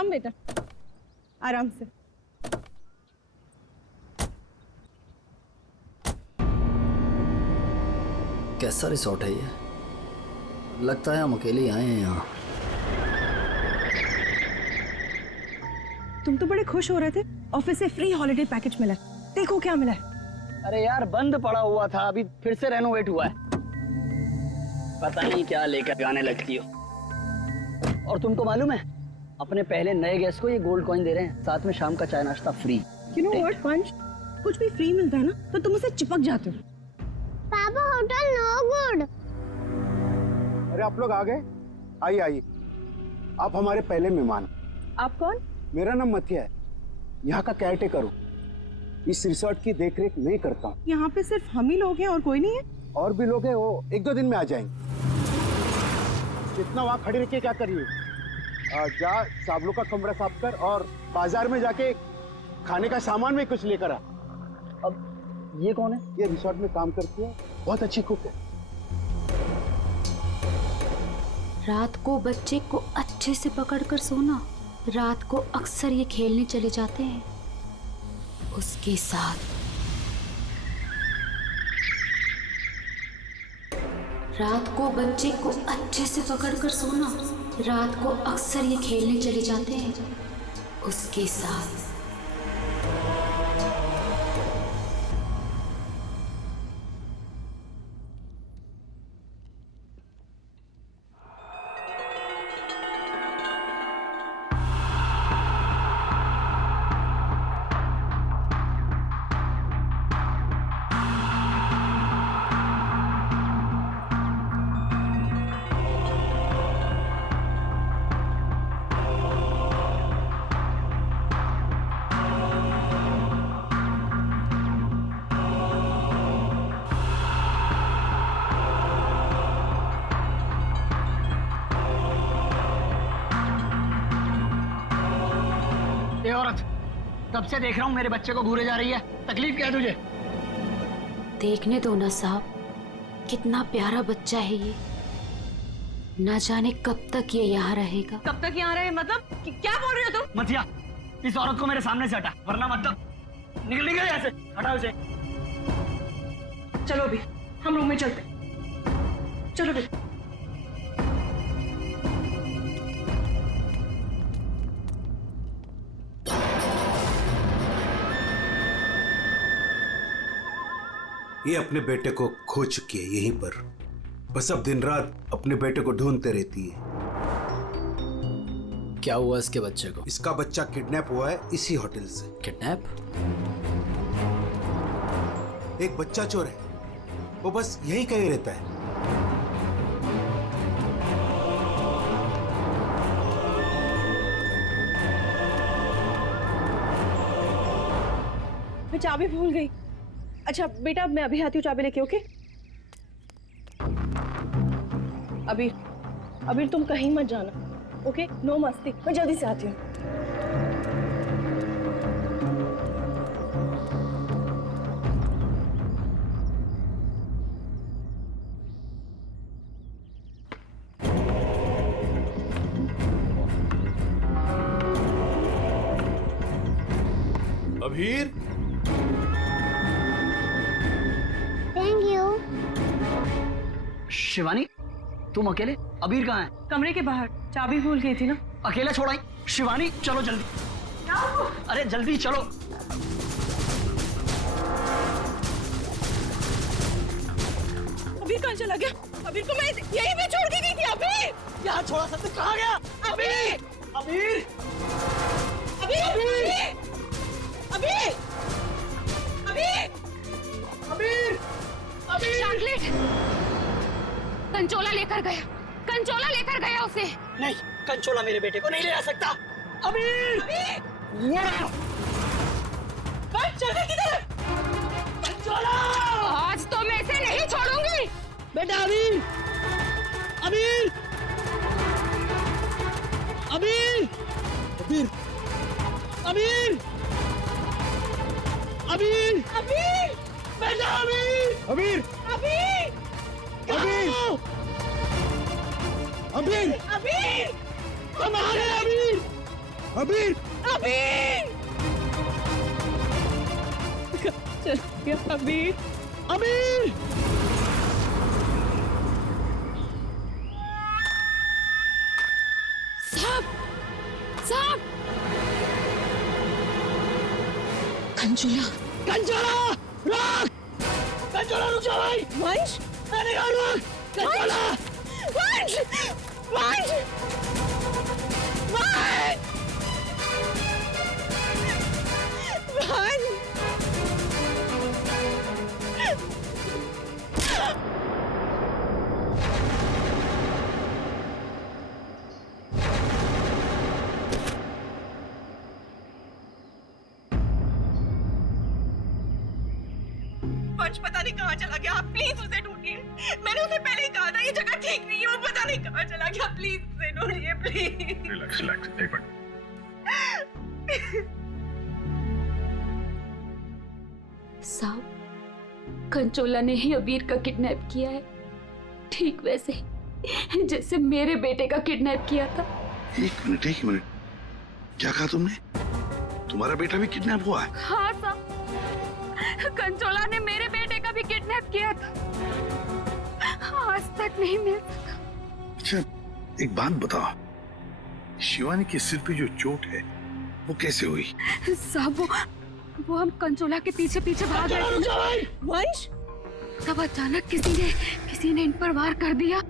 आराम बेटा, आराम से। कैसा रिसोर्ट है ये? लगता है हम अकेले आए हैं यहाँ। तुम तो बड़े खुश हो रहे थे, ऑफिस से फ्री हॉलिडे पैकेज मिला है। देखो क्या मिला है। अरे यार बंद पड़ा हुआ था, अभी फिर से रेनोवेट हुआ है। पता नहीं क्या लेकर गाने लगती हो। और तुमको मालूम है, अपने पहले नए गेस्ट को ये गोल्ड कॉइन दे रहे हैं, साथ में शाम का चाय नाश्ता फ्री। यू नो व्हाट पंच, कुछ भी फ्री मिलता है ना तो तुम उसे चिपक जाते हो। पापा होटल नो गुड। अरे आप लोग आ गए? आइए आइए, आप हमारे पहले मेहमान। आप कौन? मेरा नाम मथिया है, यहाँ का केयर टेकर हूँ। इस रिसोर्ट की देखरेख मैं करता हूँ। यहाँ पे सिर्फ हम ही लोग हैं और कोई नहीं है? और भी लोग हैं, वो 1-2 दिन में आ जाएंगे। इतना वहाँ खड़े रह के क्या करिए, जा साबलों का कमरा साफ कर और बाजार में जाके खाने का सामान में कुछ लेकर आ। अब ये कौन है? ये रिसोर्ट में काम करती है, बहुत अच्छी कुक है। रात को बच्चे को अच्छे से पकड़कर सोना। रात को अक्सर ये खेलने चले जाते हैं उसके साथ। रात को बच्चे को अच्छे से पकड़कर सोना। रात को अक्सर ये खेलने चले जाते हैं उसके साथ। ये औरत, तब से देख रहा हूँ मेरे बच्चे को घूरे जा रही है। तकलीफ क्या है तुझे? देखने दो ना साहब, कितना प्यारा बच्चा है ये। ना जाने कब तक ये यहाँ रहेगा। कब तक यहाँ रहे मतलब? क्या बोल रहे हो तुम? मथिया, इस औरत को मेरे सामने से हटा, वरना मतलब निकल गया यहाँ से। हटाओ इसे। चलो अभी हम रूम में चलते। चलो बेटा। ये अपने बेटे को खो चुकी है यहीं पर, बस अब दिन रात अपने बेटे को ढूंढते रहती है। क्या हुआ इसके बच्चे को? इसका बच्चा किडनैप हुआ है इसी होटल से। किडनैप? एक बच्चा चोर है, वो बस यहीं कहीं रहता है। मैं चाबी भूल गई। अच्छा बेटा, मैं अभी आती हूँ चाबी लेके। ओके अभी तुम कहीं मत जाना। ओके, नो मस्ती। मैं जल्दी से आती हूँ। Abhir, thank you. शिवानी, तुम अकेले? अबीर कहाँ है? कमरे के बाहर, चाबी भूल गई थी ना। अकेला छोड़ाई? शिवानी चलो जल्दी। अरे जल्दी चलो। अबीर कहाँ चला गया? अबीर को मैं यहीं पे छोड़ के गई थी। अबीर यहाँ छोड़ा था तो कहाँ गया? अबीर अबीर, अबीर अबीर अबीर अबीर, अबीर। चॉकलेट कंचोला लेकर गया। कंचोला लेकर गया उसे। नहीं, कंचोला मेरे बेटे को नहीं ले आ सकता। अबीर, चल गई किधर? कंचोला। आज तो मैं इसे नहीं छोड़ूंगी। बेटा अबीर, अबीर, अबीर, अबीर, अबीर, अबीर, अबीर बेटा अबीर, अबीर, अबीर अबीर, अबीर, अबीर हम आ गए अबीर, अबीर अबीर चल गया अबीर। अबीर साहब साहब कंचुला कंचोला रुक! कंचोला रुक जा भाई! वंश मैंने कहा रुक! कंचोला! वंश वंश वंश वंश वंश पता नहीं कहाँ चला गया। आप प्लीज उसे ढूंढिए। मैंने उसे पहले ही कहा था ये जगह ठीक नहीं है। वो पता नहीं कहाँ चला गया। प्लीज उसे ढूंढिए प्लीज। रिलैक्स रिलैक्स, एक मिनट। साहब, कंचोला ने ही अबीर का किडनैप किया है, ठीक वैसे ही जैसे मेरे बेटे का किडनैप किया था। एक मिनट, क्या कहा तुमने? तुम्हारा बेटा भी किडनैप हुआ है? हाँ साहब, कंचोला ने मेरे बेटे का भी किडनैप किया था, आज तक नहीं मिल सका। अच्छा, एक बात बताओ, शिवानी के सिर पे जो चोट है वो कैसे हुई? साहब वो हम कंचोला के पीछे पीछे भाग रहे थे, वंश तब अचानक किसी ने इन पर वार कर दिया।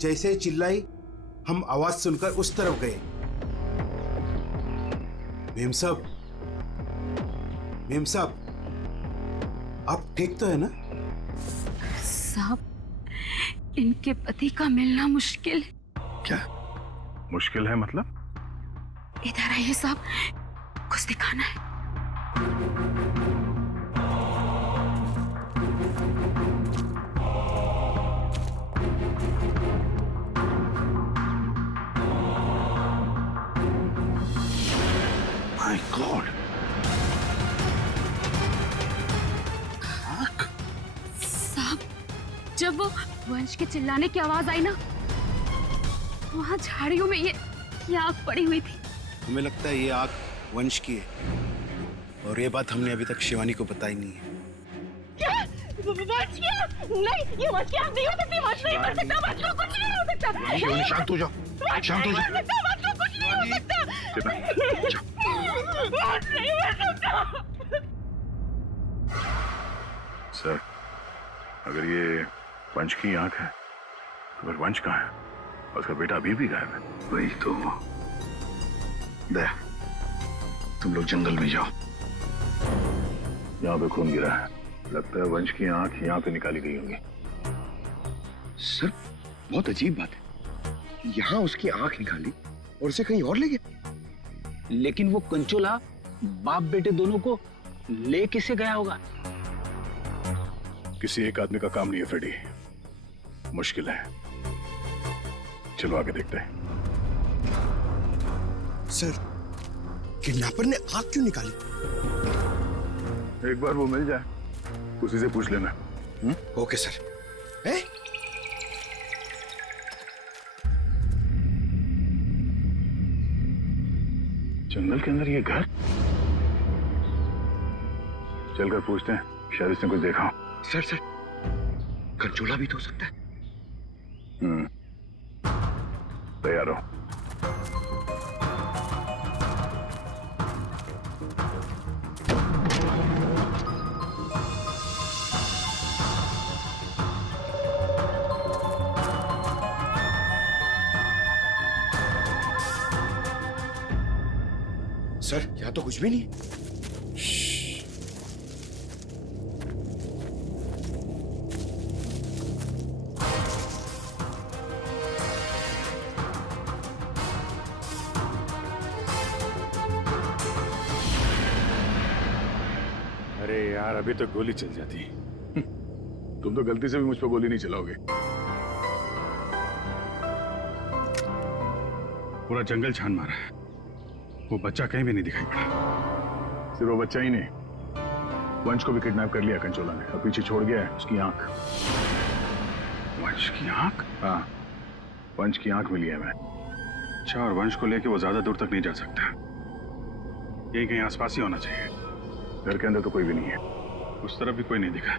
जैसे ही चिल्लाई हम आवाज सुनकर उस तरफ गए। मेम साहब आप ठीक तो है ना? साहब इनके पति का मिलना मुश्किल है। क्या मुश्किल है मतलब? इधर आइए साहब, कुछ दिखाना है। माय गॉड, साहब जब वो वंश के चिल्लाने की आवाज आई ना, वहां झाड़ियों में ये आग पड़ी हुई थी। हमें लगता है ये आग वंश की है और ये बात हमने अभी तक शिवानी को बताई नहीं है। क्या वंश क्या? नहीं ये वंश की आग नहीं हो सकती। वंश नहीं मर सकता। वंश को कुछ नहीं हो सकता। शिवानी शांत हो जाओ, शांत हो जाओ। वंश को कुछ नहीं हो सकता। वंश नहीं मर सकता। सर, अगर ये वंश की आंख है तो फिर वंश कहाँ है? और उसका बेटा अभी भी गायब है। वही तो। दया, तुम लोग जंगल में जाओ, यहाँ पे खून गिरा है, लगता है वंश की आंख यहाँ पे निकाली गई होंगी। सर बहुत अजीब बात है, यहाँ उसकी आंख निकाली और उसे कहीं और ले गया। लेकिन वो कंचोला बाप बेटे दोनों को ले किसे गया होगा? किसी एक आदमी का काम नहीं है फ्रेडी, मुश्किल है। चलो आगे देखते हैं। सर किडनैपर ने आंख क्यों निकाली? एक बार वो मिल जाए, उसी से पूछ लेना। Okay sir. जंगल के अंदर ये घर? चलकर पूछते हैं, शायद इसने कुछ देखा हो। सर कंचोला भी तो हो सकता है। तैयार हो। सर यहाँ तो कुछ भी नहीं। अरे यार, अभी तो गोली चल जाती। तुम तो गलती से भी मुझ पर गोली नहीं चलाओगे। पूरा जंगल छान मारा है, वो बच्चा कहीं भी नहीं दिखाई पड़ा। सिर्फ वो बच्चा ही नहीं, वंश को भी किडनैप कर लिया कंचोला ने और पीछे छोड़ गया है उसकी आंख। वंश की आंख? हाँ, वंश की आंख मिली है मैं। अच्छा, और वंश को लेके वो ज्यादा दूर तक नहीं जा सकता। यही कहीं आसपास ही होना चाहिए। घर के अंदर तो कोई भी नहीं है, उस तरफ भी कोई नहीं दिखा।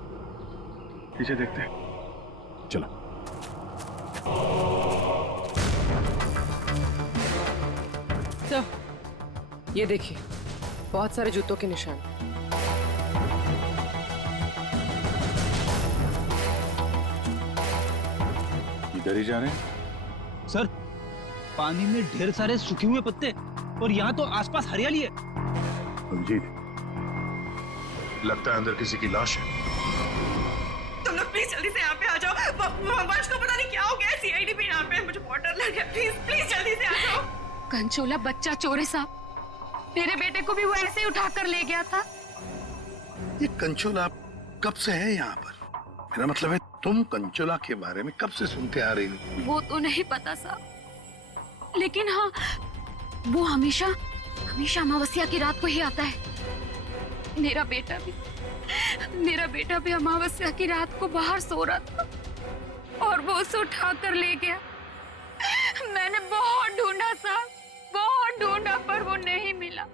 पीछे देखते हैं, चलो। सर, ये देखिए, बहुत सारे जूतों के निशान। इधर ही जा रहे हैं। सर, पानी में ढेर सारे सूखे हुए पत्ते और यहाँ तो आसपास हरियाली है। अभिजीत, लगता है अंदर किसी की लाश है। तुम लोग प्लीज जल्दी से यहाँ पे आ जाओ। वंश को पता नहीं क्या हो गया, सीआईडी भी यहाँ पे है, मुझे बहुत डर लग गया। प्लीज प्लीज जल्दी से आ जाओ। कंचोला बच्चा चोर है साहब, मेरे बेटे को भी वो ऐसे ही उठा कर ले गया था। ये कंचोला कब से है यहाँ पर? मेरा मतलब है तुम कंचोला के बारे में कब से सुनते आ रही हो? वो तो नहीं पता साहब, लेकिन हाँ, वो हमेशा अमावस्या की रात को ही आता है। मेरा बेटा भी अमावस्या की रात को बाहर सो रहा था और वो उसे उठा कर ले गया। मैंने बहुत ढूंढा साहब, बहुत ढूंढा, पर वो नहीं मिला।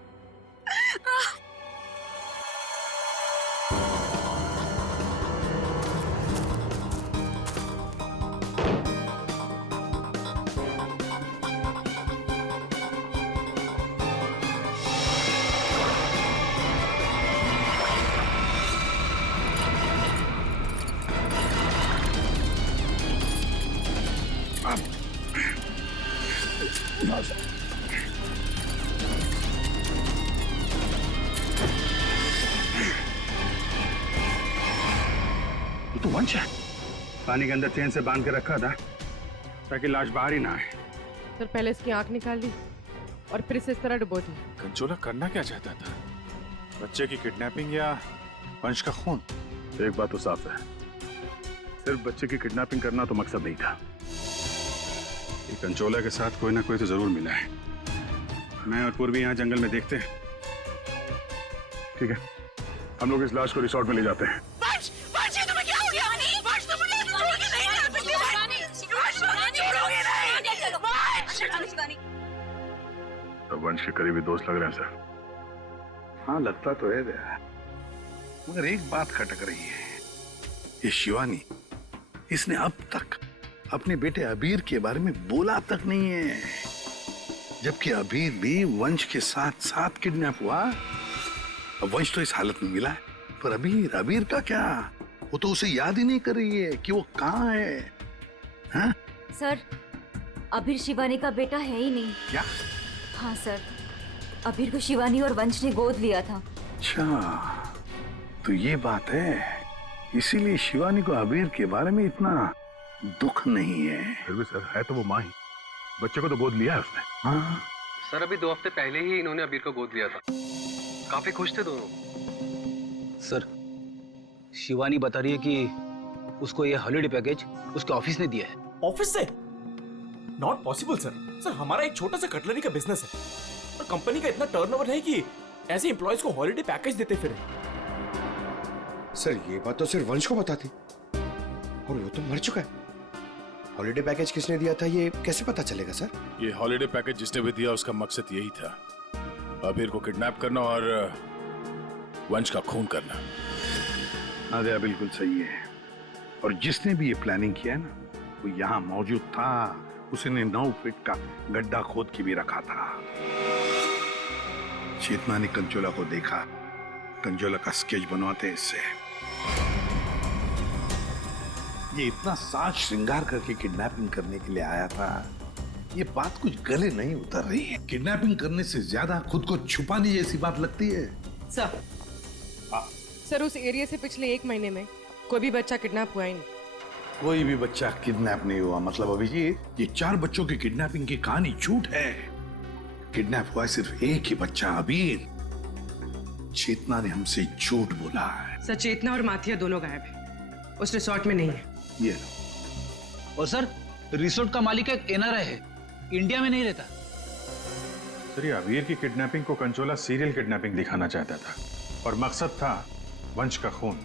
ये तो वंश है। पानी के अंदर चेन से बांध के रखा था ताकि लाश बाहर ही ना आए। सर, पहले इसकी आंख निकाल दी और फिर इसे इस तरह डुबो दी। कंचोला करना क्या चाहता था? बच्चे की किडनैपिंग या वंश का खून? एक बात तो साफ है, सिर्फ बच्चे की किडनैपिंग करना तो मकसद नहीं था। ये कंचोला के साथ कोई ना कोई तो जरूर मिला है। मैं और पूर्वी यहाँ जंगल में देखते हैं। ठीक है, हम लोग इस लाश को रिसोर्ट में ले जाते हैं। वंश, वंश, ये तुम्हें क्या हो गया? वंश, तुम मुझे छोड़ोगे नहीं जा सकते। वंश, मुझे छोड़ोगे नहीं। तो वंश के करीबी दोस्त लग रहे हैं सर। हाँ, लगता तो है दया, मगर एक बात खटक रही है। ये शिवानी, इसने अब तक अपने बेटे अबीर के बारे में बोला तक नहीं है, जबकि अबीर भी वंश के साथ साथ किडनैप हुआ। अब वंश तो इस हालत में मिला है, पर अबीर का क्या? वो तो उसे याद ही नहीं कर रही है कि वो कहाँ है। हाँ? सर, अबीर शिवानी का बेटा है ही नहीं। क्या? हाँ सर, अबीर को शिवानी और वंश ने गोद लिया था। अच्छा, तो ये बात है, इसीलिए शिवानी को अबीर के बारे में इतना दुख नहीं है। फिर भी सर, है तो वो माँ ही, बच्चे को तो गोद लिया है उसने। हाँ सर, अभी 2 हफ्ते पहले ही इन्होंने अबीर को गोद लिया था। काफी खुश थे दोनों। सर, शिवानी बता रही है कि उसको ये हॉलिडे पैकेज उसके ऑफिस ने दिया है। ऑफिस से? Not possible sir. सर, हमारा एक छोटा सा कटलरी का बिजनेस है और कंपनी का इतना टर्नओवर नहीं कि ऐसे एम्प्लॉयज को हॉलिडे पैकेज देते फिर। सर, ये बात तो सिर्फ वंश को पता थी और वो तो मर चुका है। हॉलिडे पैकेज किसने दिया था ये कैसे पता चलेगा सर? ये हॉलिडे पैकेज जिसने भी दिया उसका मकसद यही था, अबीर को किडनैप करना और वंश का खून करना। हाँ दया, बिल्कुल सही है। और जिसने भी ये प्लानिंग किया है ना, वो यहाँ मौजूद था। उसने 9 फीट का गड्ढा खोद के भी रखा था। चेतना ने कंचोला को देखा, कंचोला का स्केच बनवाते इससे। ये इतना साज श्रृंगार करके किडनैपिंग करने के लिए आया था, ये बात कुछ गले नहीं उतर रही है। किडनैपिंग करने से ज्यादा खुद को छुपाने जैसी बात लगती है। सर, सर, उस एरिया से पिछले 1 महीने में कोई भी बच्चा किडनैप हुआ ही नहीं। कोई भी बच्चा किडनैप नहीं हुआ? मतलब अभिजीत, ये 4 बच्चों की किडनैपिंग की कहानी झूठ है। किडनैप हुआ सिर्फ एक ही बच्चा, अबीर। चेतना ने हमसे झूठ बोला है। सर, चेतना और माथिया दोनों गायब है, उस रिसोर्ट में नहीं है। ये लो। और सर, रिसोर्ट का मालिक एक एनआरआई है, इंडिया में नहीं रहता। सर, ये अबीर की किडनैपिंग को कंचोला सीरियल किडनैपिंग दिखाना चाहता था और मकसद था वंश का खून।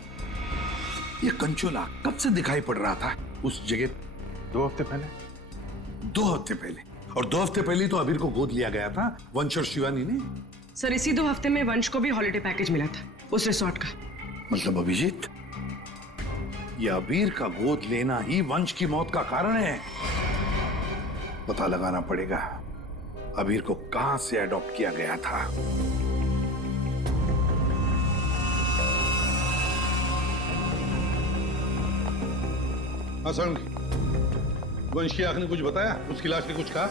ये कंचोला कब से दिखाई पड़ रहा था उस जगह? 2 हफ्ते पहले। 2 हफ्ते पहले और 2 हफ्ते पहले तो अबीर को गोद लिया गया था वंश और शिवानी ने। सर इसी 2 हफ्ते में वंश को भी हॉलिडे पैकेज मिला था उस रिसोर्ट का। मतलब अभिजीत, ये अबीर का गोद लेना ही वंश की मौत का कारण है। पता लगाना पड़ेगा अबीर को कहां से अडॉप्ट किया गया था। हाँ, वंश की आंख ने कुछ बताया? उसकी लाश ने कुछ कहा?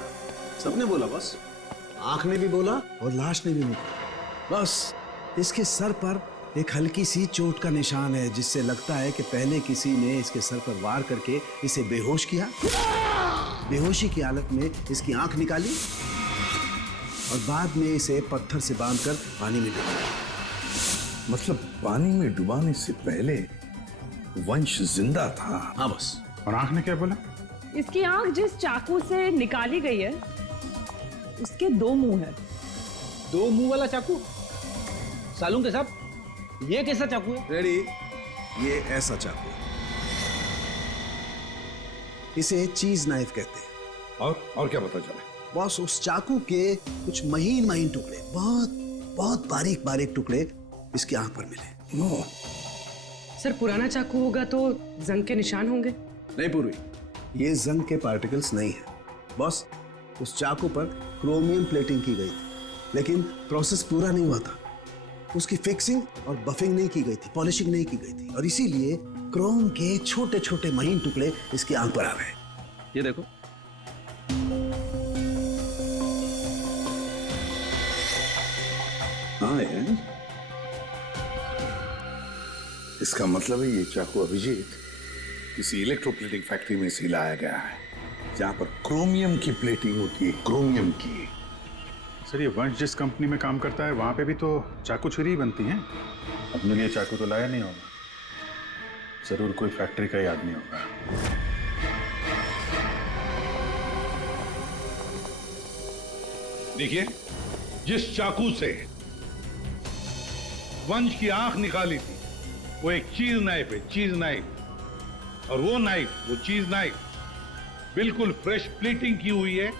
सबने बोला बस, आंख ने भी बोला और लाश ने भी बोला। बस इसके सर पर एक हल्की सी चोट का निशान है, जिससे लगता है कि पहले किसी ने इसके सर पर वार करके इसे बेहोश किया, बेहोशी की हालत में इसकी आंख निकाली और बाद में इसे पत्थर से बांधकर पानी में डुबाया। मतलब पानी में डुबाने से पहले वंश जिंदा था? हाँ बस। और आंख ने क्या बोला? इसकी आंख जिस चाकू से निकाली गई है उसके 2 मुंह है। 2 मुंह वाला चाकू? सालून के साहब, ये कैसा चाकू है? रेडी, ये ऐसा चाकू है, इसे चीज नाइफ कहते हैं। और क्या पता चला? बॉस, उस चाकू के कुछ महीन महीन टुकड़े, बहुत बारीक बारीक टुकड़े इसकी आंख पर मिले। नो सर पुराना चाकू होगा तो जंग के निशान होंगे। नहीं पूर्वी, ये जंग के पार्टिकल्स नहीं है बॉस। उस चाकू पर क्रोमियम प्लेटिंग की गई थी, लेकिन प्रोसेस पूरा नहीं हुआ था। उसकी फिक्सिंग और बफिंग नहीं की गई थी, पॉलिशिंग नहीं की गई थी, और इसीलिए क्रोम के छोटे छोटे महीन टुकड़े इसकी आंख पर आ गए। ये देखो, हाँ यार, इसका मतलब है ये चाकू अभिजीत किसी इलेक्ट्रोप्लेटिंग फैक्ट्री में से लाया गया है, जहां पर क्रोमियम की प्लेटिंग होती है, क्रोमियम की। सर ये वंश जिस कंपनी में काम करता है वहां पे भी तो चाकू छुरी ही बनती हैं। अपने लिए चाकू तो लाया नहीं होगा, जरूर कोई फैक्ट्री का ही आदमी होगा। देखिए, जिस चाकू से वंश की आंख निकाली थी वो एक चीज नाइफ है, चीज नाइफ। और वो नाइफ, वो चीज नाइफ बिल्कुल फ्रेश प्लेटिंग की हुई है,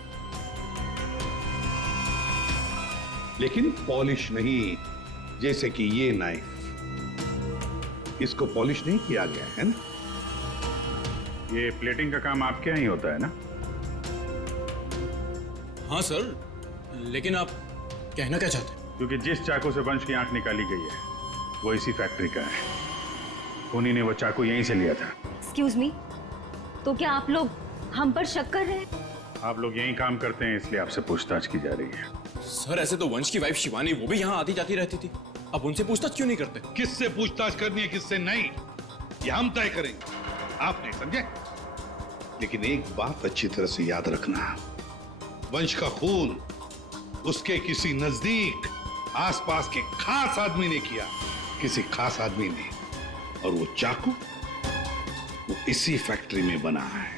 लेकिन पॉलिश नहीं, जैसे कि ये नाइफ, इसको पॉलिश नहीं किया गया है ना। ये प्लेटिंग का काम आपके यहाँ ही होता है ना? हाँ सर, लेकिन आप कहना क्या चाहते हैं? क्योंकि जिस चाकू से वंश की आंख निकाली गई है वो इसी फैक्ट्री का है। उन्हीं ने वो चाकू यहीं से लिया था। एक्सक्यूज मी, तो क्या आप लोग हम पर शक कर रहे हैं? आप लोग यहीं काम करते हैं इसलिए आपसे पूछताछ की जा रही है। सर ऐसे तो वंश की वाइफ शिवानी, वो भी यहाँ आती जाती रहती थी, अब उनसे पूछताछ क्यों नहीं करते? किससे पूछताछ करनी है, किससे नहीं, ये हम तय करेंगे, आप नहीं समझे। लेकिन एक बात अच्छी तरह से याद रखना, वंश का खून उसके किसी नजदीक आसपास के खास आदमी ने किया, किसी खास आदमी ने, और वो चाकू वो इसी फैक्ट्री में बना है।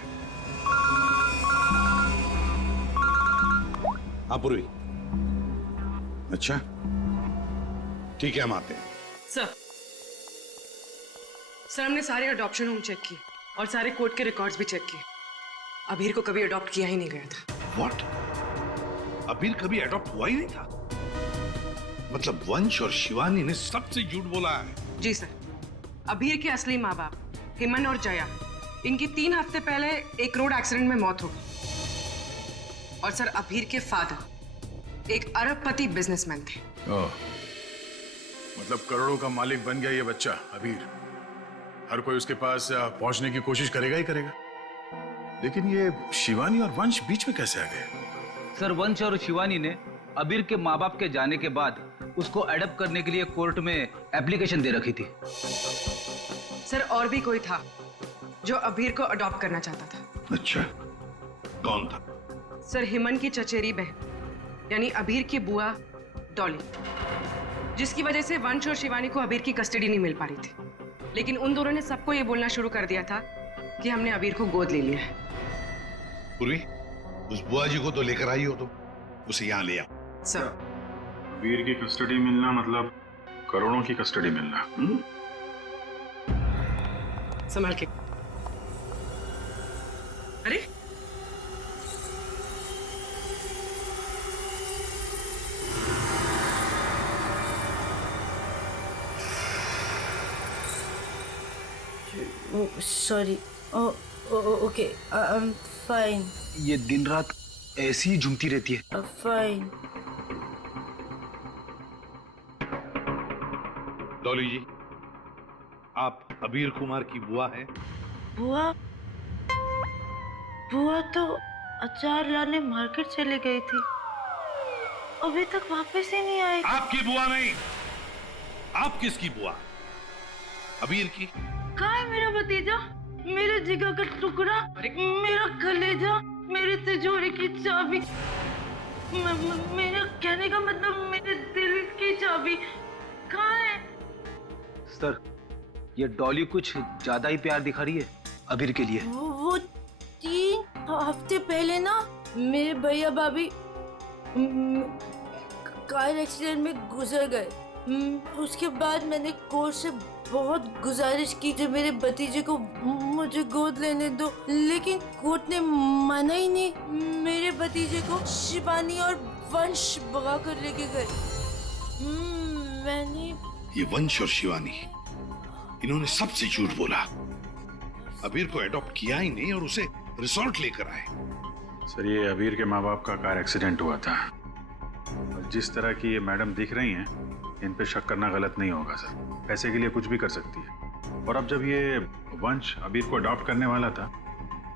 हाँ पूर्वी, अच्छा ठीक है, हम आते हैं। सर हमने सारे अडॉप्शन होम चेक किए और सारे कोर्ट के रिकॉर्ड्स भी चेक किए। अबीर को कभी अडॉप्ट किया ही नहीं गया था। व्हाट? अबीर कभी अडॉप्ट हुआ ही नहीं था? मतलब वंश और शिवानी ने सबसे झूठ बोला है। जी सर, अबीर के असली माँ बाप हेमन और जया, इनकी 3 हफ्ते पहले एक रोड एक्सीडेंट में मौत हो गई। और सर अबीर के फादर एक अरबपति बिजनेसमैन थे। मतलब करोड़ों का मालिक बन गया ये बच्चा अबीर। हर कोई उसके पास पहुंचने की कोशिश करेगा ही करेगा। लेकिन ये शिवानी और वंश बीच में कैसे आ गए? सर वंश और शिवानी ने अबीर के माँ बाप के जाने के बाद उसको अडॉप्ट करने के लिए कोर्ट में एप्लीकेशन दे रखी थी। सर और भी कोई था जो अबीर को अडॉप्ट करना चाहता था। अच्छा, कौन था? सर हिमन की चचेरी बहन, यानी अबीर की बुआ डॉली, जिसकी वजह से वंश और शिवानी को अबीर की कस्टडी नहीं मिल पा रही थी। लेकिन उन दोनों ने सबको ये बोलना शुरू कर दिया था कि हमने अबीर को गोद ले लिया है। पूर्वी, उस बुआ जी को तो लेकर आई हो तुम, उसे यहाँ ले आओ। सर अबीर की कस्टडी मिलना मतलब करोड़ों की कस्टडी मिलना। संभाल के। अरे sorry okay I am fine ये दिन रात ऐसी ही झूमती रहती है। फाइन। डॉली जी, आप अबीर कुमार की बुआ हैं? बुआ बुआ तो अचार लाने मार्केट चली गई थी, अभी तक वापस ही नहीं आई। आपकी बुआ नहीं, आप किसकी बुआ? अबीर की? कहाँ है मेरा भतीजा, मेरे जिगर का टुकड़ा, मेरा कलेजा, मेरे तिजोरी की चाबी, मेरा कहने का मतलब मेरे दिल की चाबी कहाँ है? सर, ये डॉली कुछ ज्यादा ही प्यार दिखा रही है अबीर के लिए। वो 3 हफ्ते पहले ना मेरे भैया भाभी कार एक्सीडेंट में गुजर गए। उसके बाद मैंने कोर्ट से बहुत गुजारिश की कि मेरे भतीजे को मुझे गोद लेने दो, लेकिन कोर्ट ने माना ही नहीं। मेरे भतीजे को शिवानी और वंश भगा कर लेके गए। मैंने ये वंश और शिवानी, इन्होंने सबसे झूठ बोला। अबीर को एडॉप्ट किया ही नहीं और उसे रिसोर्ट लेकर आए। सर, ये अबीर के माँ बाप का कार एक्सीडेंट हुआ था और जिस तरह की ये मैडम दिख रही हैं, इन पे शक करना गलत नहीं होगा सर। पैसे के लिए कुछ भी कर सकती है। और अब जब ये वंश अबीर को अडॉप्ट करने वाला था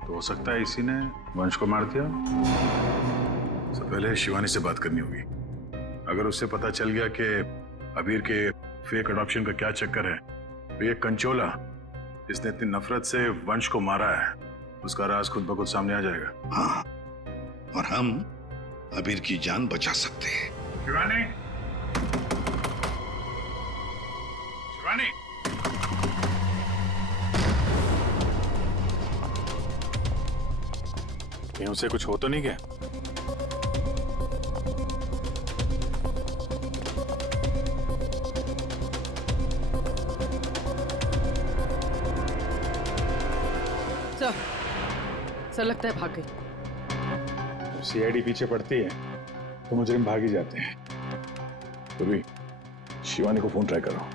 तो हो सकता है इसी ने वंश को मार दिया। सबसे पहले शिवानी से बात करनी होगी। अगर उससे पता चल गया कि अबीर के फेक अडॉप्शन का क्या चक्कर है, तो ये कंचोला इसने इतनी नफरत से वंश को मारा है, उसका राज खुद ब खुद सामने आ जाएगा। हाँ, और हम अबीर की जान बचा सकते हैं। शिवानी, शिवानी, कहीं उसे कुछ हो तो नहीं गया? सर लगता है भाग गई। सीआईडी पीछे पड़ती है तो मुजरिम भाग ही जाते हैं। तो भी शिवानी को फोन ट्राई करो।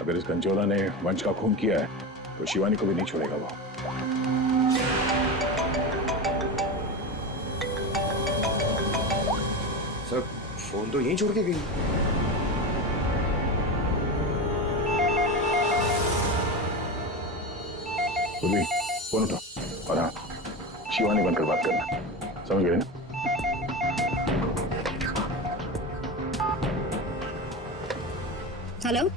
अगर इस कंचोला ने वंश का खून किया है तो शिवानी को भी नहीं छोड़ेगा वो। सर, फोन तो यहीं छोड़ के गई। तो भी फोन उठा और हाँ, शिवानी बनकर बात करना, समझ गए ना? हेलो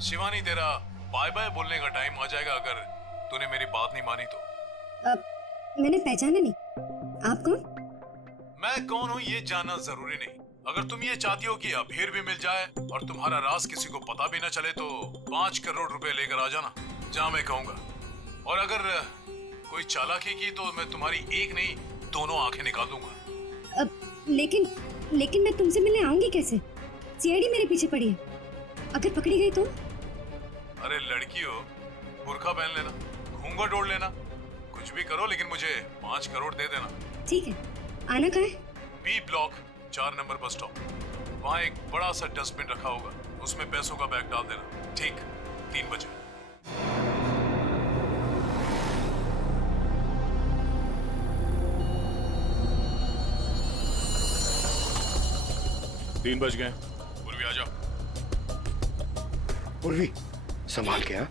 शिवानी, तेरा बाय बाय बोलने का टाइम आ जाएगा अगर तूने मेरी बात नहीं मानी तो। मैंने पहचाना नहीं, आप कौन? मैं कौन हूँ ये जानना जरूरी नहीं। अगर तुम ये चाहती हो कि अबीर भी मिल जाए और तुम्हारा राज किसी को पता भी न चले तो 5 करोड़ रुपए लेकर आ जाना, जहाँ मैं कहूँगा। और अगर कोई चालाकी की तो मैं तुम्हारी एक नहीं 2 आंखें निकाल दूंगा। लेकिन मैं तुमसे मिलने आऊंगी कैसे? सीआईडी मेरे पीछे पड़ी है, अगर पकड़ी गई तो? अरे लड़की हो, बुर्का पहन लेना, घूंघट ओढ़ लेना, कुछ भी करो, लेकिन मुझे 5 करोड़ दे देना। ठीक है, आना कहाँ है? B block 4 number bus stop. वहाँ एक बड़ा सा डस्टबिन रखा होगा, उसमें पैसों का बैग डाल देना। ठीक 3 बजे। तीन बज गए। पूर्वी आ जाओ। पूर्वी, संभाल के। हाँ,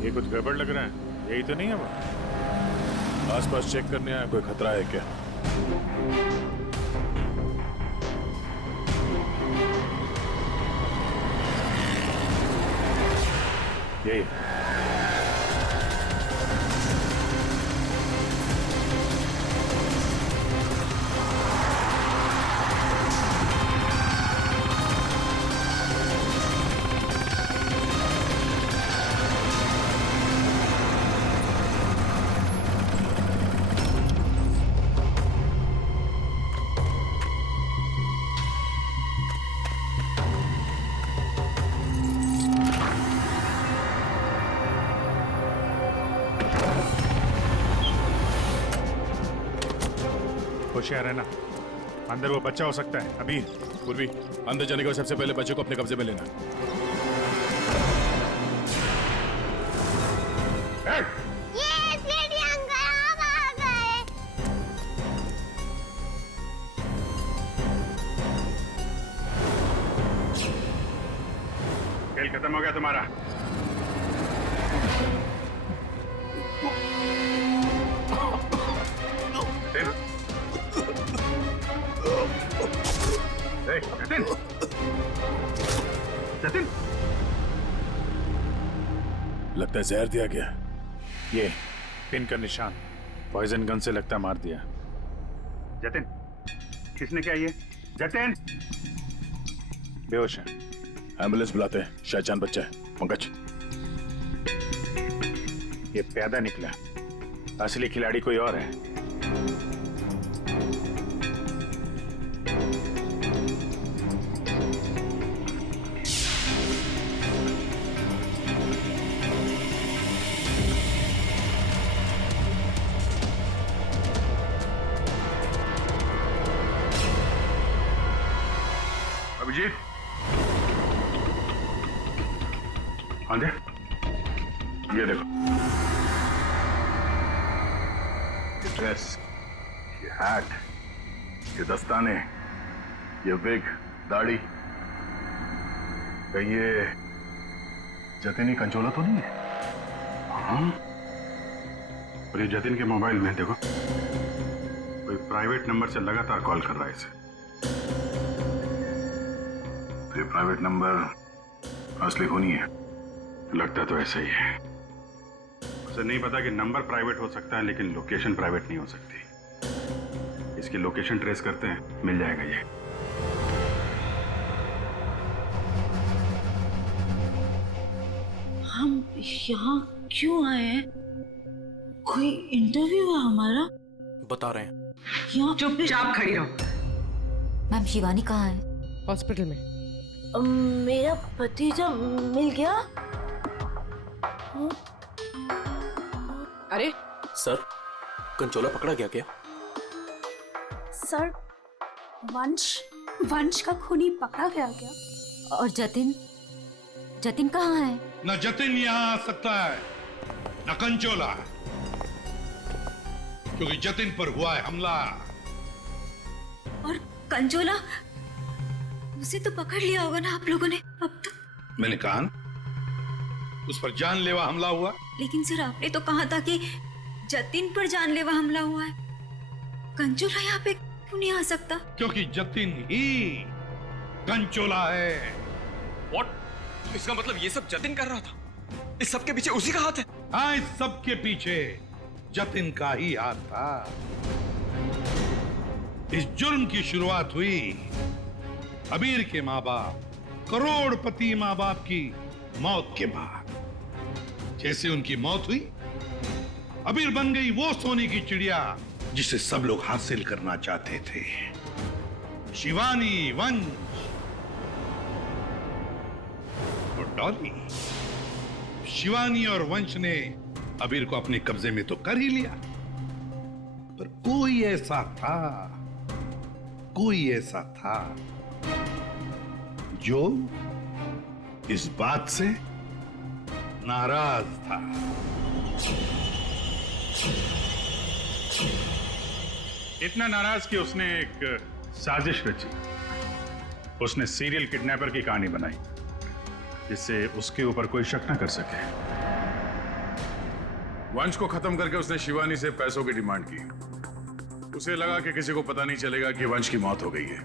ये कुछ गड़बड़ लग रहा है, यही तो नहीं है वो? आसपास चेक करने आया, कोई खतरा है क्या? यही होशियार है ना, अंदर वो बच्चा हो सकता है। अभी पूर्वी, अंदर जाने के बाद सबसे पहले बच्चे को अपने कब्जे में लेना। खेल खत्म हो गया तुम्हारा। जतिन, जतिन, लगता है जहर दिया गया। ये पिन का निशान पॉइजन गन से लगता मार दिया। जतिन, किसने किया ये? जतिन बेहोश है। एम्बुलेंस बुलाते हैं, शायद जान बच्चा है। पंकज, ये पैदा निकला, असली खिलाड़ी कोई और है। अभिजीत, हाँ दे, ये देखो, ये ड्रेस, ये हैट, ये दस्ताने, ये विग, दाढ़ी, कहीं ये जतिन ही कंचोला तो नहीं है? हाँ, और ये जतिन के मोबाइल में देखो, कोई प्राइवेट नंबर से लगातार कॉल कर रहा है इसे। ये प्राइवेट नंबर असली होनी है, लगता तो ऐसा ही है। उसे नहीं पता कि नंबर प्राइवेट हो सकता है लेकिन लोकेशन प्राइवेट नहीं हो सकती। इसकी लोकेशन ट्रेस करते हैं, मिल जाएगा ये। हम यहाँ क्यों आए हैं? कोई इंटरव्यू है हमारा? बता रहे हैं। यहाँ चुपचाप खड़ी रहो। मैम, शिवानी कहाँ है? हॉस्पिटल में। मेरा भतीजा मिल गया? अरे सर, कंचोला पकड़ा गया क्या? सर, वंश का खूनी पकड़ा गया क्या? और जतिन? जतिन कहाँ है? न जतिन यहाँ आ सकता है न कंचोला, क्योंकि जतिन पर हुआ है हमला। और कंचोला, उसे तो पकड़ लिया होगा ना आप लोगों ने अब तक? मैंने कहा ना, उस पर जानलेवा हमला हुआ। लेकिन सर, आपने तो कहा था कि जतिन पर जानलेवा हमला हुआ है। कंचोला यहाँ पे क्यों नहीं आ सकता? क्योंकि जतिन ही कंचोला है। What? इसका मतलब ये सब जतिन कर रहा था? इस सब के पीछे उसी का हाथ है? हाँ, इस सब के पीछे जतिन का ही हाथ था। इस जुर्म की शुरुआत हुई अबीर के माँ बाप, करोड़पति माँ बाप की मौत के बाद। जैसे उनकी मौत हुई, अबीर बन गई वो सोने की चिड़िया जिसे सब लोग हासिल करना चाहते थे। शिवानी, वंश और डॉली। शिवानी और वंश ने अबीर को अपने कब्जे में तो कर ही लिया, पर कोई ऐसा था जो इस बात से नाराज था। इतना नाराज कि उसने एक साजिश रची। उसने सीरियल किडनैपर की कहानी बनाई जिससे उसके ऊपर कोई शक न कर सके। वंश को खत्म करके उसने शिवानी से पैसों की डिमांड की। उसे लगा कि किसी को पता नहीं चलेगा कि वंश की मौत हो गई है,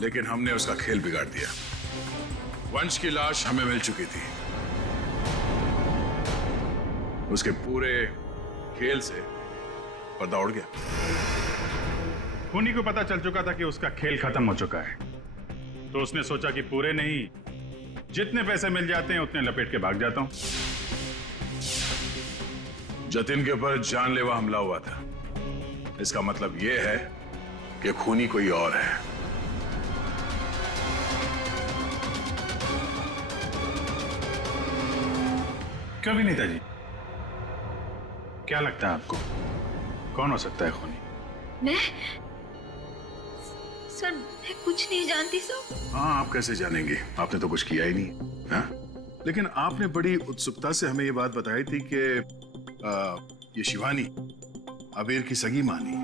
लेकिन हमने उसका खेल बिगाड़ दिया। वंश की लाश हमें मिल चुकी थी। उसके पूरे खेल से पर्दा उड़ गया। खूनी को पता चल चुका था कि उसका खेल खत्म हो चुका है, तो उसने सोचा कि पूरे नहीं, जितने पैसे मिल जाते हैं उतने लपेट के भाग जाता हूं। जतिन के ऊपर जानलेवा हमला हुआ था, इसका मतलब यह है कि खूनी कोई और है। क्यों विनीता जी, क्या लगता है आपको कौन हो सकता है खूनी? मैं सर, मैं कुछ नहीं जानती सर। हाँ, आप कैसे जानेंगे, आपने तो कुछ किया ही नहीं। हाँ? लेकिन आपने बड़ी उत्सुकता से हमें ये बात बताई थी कि ये शिवानी अबीर की सगी मानी।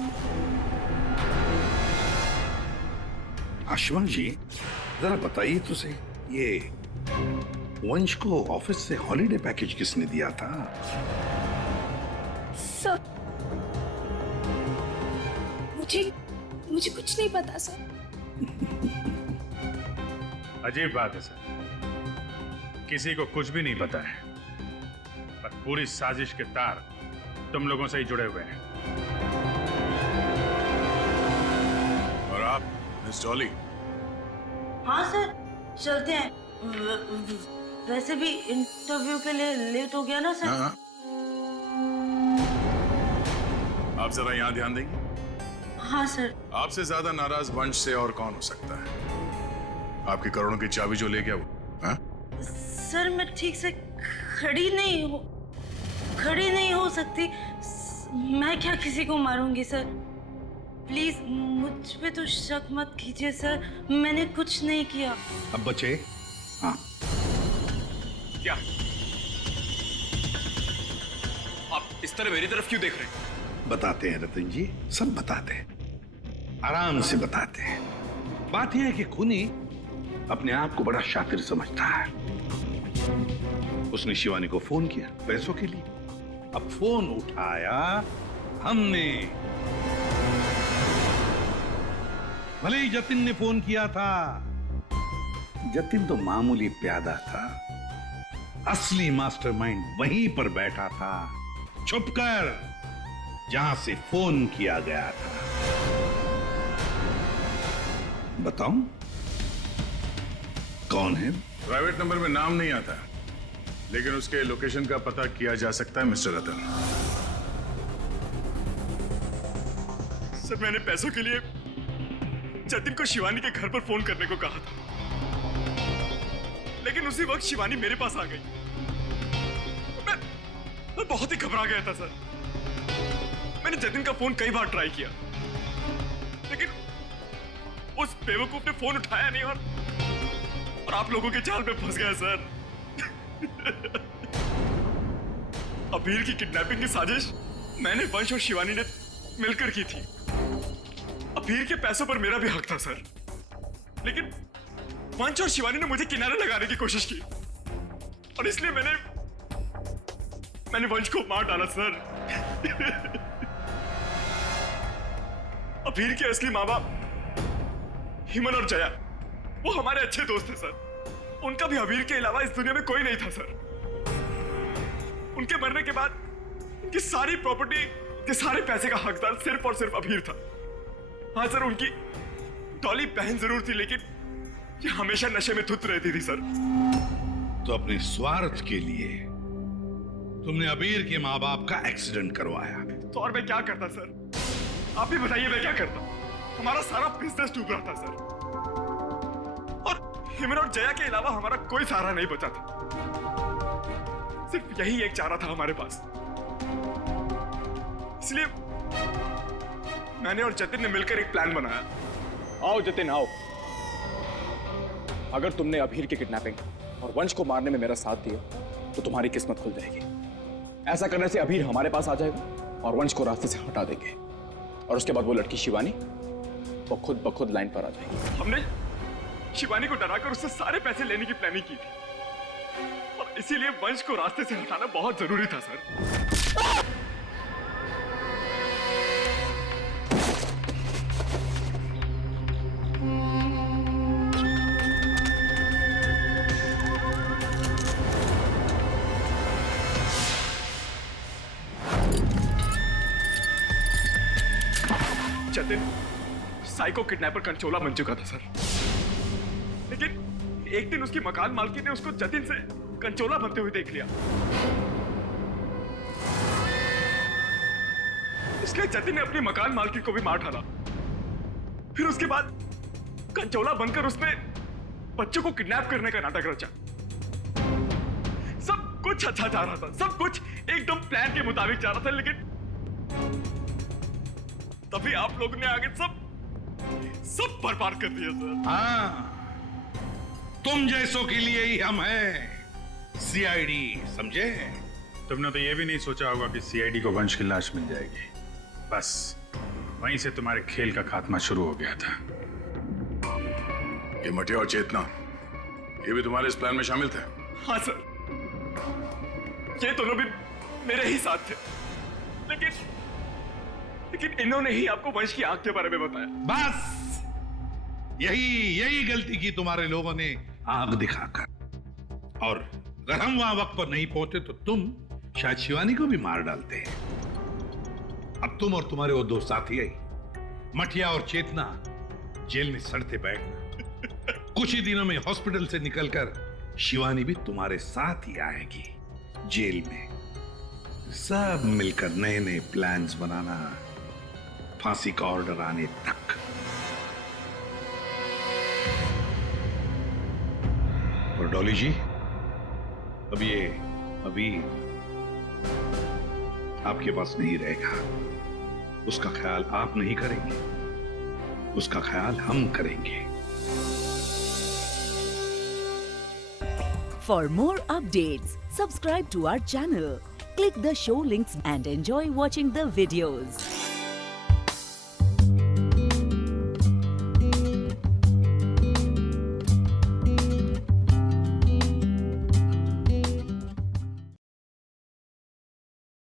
आशुमान जी, जरा बताइए तो सही, ये वंश को ऑफिस से हॉलिडे पैकेज किसने दिया था? सर, मुझे कुछ नहीं पता सर। अजीब बात है सर, किसी को कुछ भी नहीं पता है, पर पूरी साजिश के तार तुम लोगों से ही जुड़े हुए हैं। और आप मिस डॉली? हाँ सर, चलते हैं। वैसे भी इंटरव्यू के लिए लेट हो गया ना सर। हाँ। आप जरा यहाँ ध्यान देंगे? हाँ सर। आपसे ज्यादा नाराज वंश से और कौन हो सकता है? आपकी करोड़ों की चाबी जो ले गया वो। हाँ? सर, मैं ठीक से खड़ी नहीं हो सकती। मैं क्या किसी को मारूंगी सर? प्लीज मुझ पे तो शक मत कीजिए सर, मैंने कुछ नहीं किया। अब बचे? हाँ। क्या आप इस तरह मेरी तरफ क्यों देख रहे हैं? बताते हैं रतन जी, सब बताते हैं, आराम से बताते हैं। बात यह है कि खूनी अपने आप को बड़ा शातिर समझता है। उसने शिवानी को फोन किया पैसों के लिए। अब फोन उठाया हमने, भले ही जतिन ने फोन किया था। जतिन तो मामूली प्यादा था, असली मास्टरमाइंड वहीं पर बैठा था, छुपकर, जहां से फोन किया गया था। बताऊं कौन है? प्राइवेट नंबर में नाम नहीं आता, लेकिन उसके लोकेशन का पता किया जा सकता है मिस्टर रतन। सर, मैंने पैसों के लिए जतिन को शिवानी के घर पर फोन करने को कहा था, लेकिन उसी वक्त शिवानी मेरे पास आ गई। मैं बहुत ही घबरा गया था सर। मैंने जतिन का फोन कई बार ट्राई किया, लेकिन उस बेवकूफ ने फोन उठाया नहीं और आप लोगों के जाल में फंस गया सर। अबीर की किडनैपिंग की साजिश मैंने, वंश और शिवानी ने मिलकर की थी। अबीर के पैसों पर मेरा भी हक था सर, लेकिन वंश और शिवानी ने मुझे किनारे लगाने की कोशिश की और इसलिए मैंने वंश को मार डाला सर। अबीर के असली माँ बाप हिमन और जया, वो हमारे अच्छे दोस्त थे सर। उनका भी अबीर के अलावा इस दुनिया में कोई नहीं था सर। उनके मरने के बाद उनकी सारी प्रॉपर्टी के सारे पैसे का हकदार सिर्फ और सिर्फ अबीर था। हाँ सर, उनकी डॉली बहन जरूर थी, लेकिन ये हमेशा नशे में धुत रहती थी सर। तो अपने स्वार्थ के लिए तुमने अबीर के माँ बाप का एक्सीडेंट करवाया। तो और मैं क्या करता सर? आप ही बताइए, मैं क्या करता? हमारा सारा बिजनेस डूब रहा था सर, और हिमन और जया के अलावा हमारा कोई सहारा नहीं बचा था। सिर्फ यही एक चारा था हमारे पास, इसलिए मैंने और जतिन ने मिलकर एक प्लान बनाया। आओ जतिन, आओ। अगर तुमने अबीर की किडनैपिंग और वंश को मारने में मेरा साथ दिया तो तुम्हारी किस्मत खुल जाएगी। ऐसा करने से अबीर हमारे पास आ जाएगा और वंश को रास्ते से हटा देंगे, और उसके बाद वो लड़की शिवानी वो खुद ब खुद लाइन पर आ जाएगी। हमने शिवानी को डराकर उससे सारे पैसे लेने की प्लानिंग की थी, और इसीलिए वंश को रास्ते से हटाना बहुत जरूरी था सर। साइको किडनैपर कंचोला बन चुका था सर। लेकिन एक दिन उसकी मकान मालकिन ने उसको जतिन से कंचोला बनते हुए देख लिया। इसलिए जतिन ने अपनी मकान मालकिन को भी मार डाला। फिर उसके बाद कंचोला बनकर उसने बच्चों को किडनैप करने का नाटक रचा। सब कुछ अच्छा जा रहा था, सब कुछ एकदम प्लान के मुताबिक जा रहा था, लेकिन तभी आप लोगों ने आगे सब बर्बाद कर दिया सर। हाँ, तुम जैसों के लिए ही हम हैं, सीआईडी, समझे? तुमने तो ये भी नहीं सोचा होगा कि सीआईडी को वंश की लाश मिल जाएगी। बस वहीं से तुम्हारे खेल का खात्मा शुरू हो गया था। ये मटिया और चेतना, ये भी तुम्हारे इस प्लान में शामिल थे? हाँ सर, ये दोनों भी मेरे ही साथ थे, लेकिन इन्होंने ही आपको वंश की आंख के बारे में बताया। बस यही गलती की तुम्हारे लोगों ने, आंख दिखाकर। और अगर हम वहां वक्त पर नहीं पहुंचे तो तुम शायद शिवानी को भी मार डालते हैं। अब तुम और तुम्हारे वो दो साथी आई, मटिया और चेतना, जेल में सड़ते बैठना। कुछ ही दिनों में हॉस्पिटल से निकलकर शिवानी भी तुम्हारे साथ ही आएगी जेल में। सब मिलकर नए नए प्लान्स बनाना, फांसी का ऑर्डर आने तक। और डॉली जी, अब ये अभी आपके पास नहीं रहेगा। उसका ख्याल आप नहीं करेंगे, उसका ख्याल हम करेंगे। For more updates, subscribe to our channel, click the show links and enjoy watching the videos.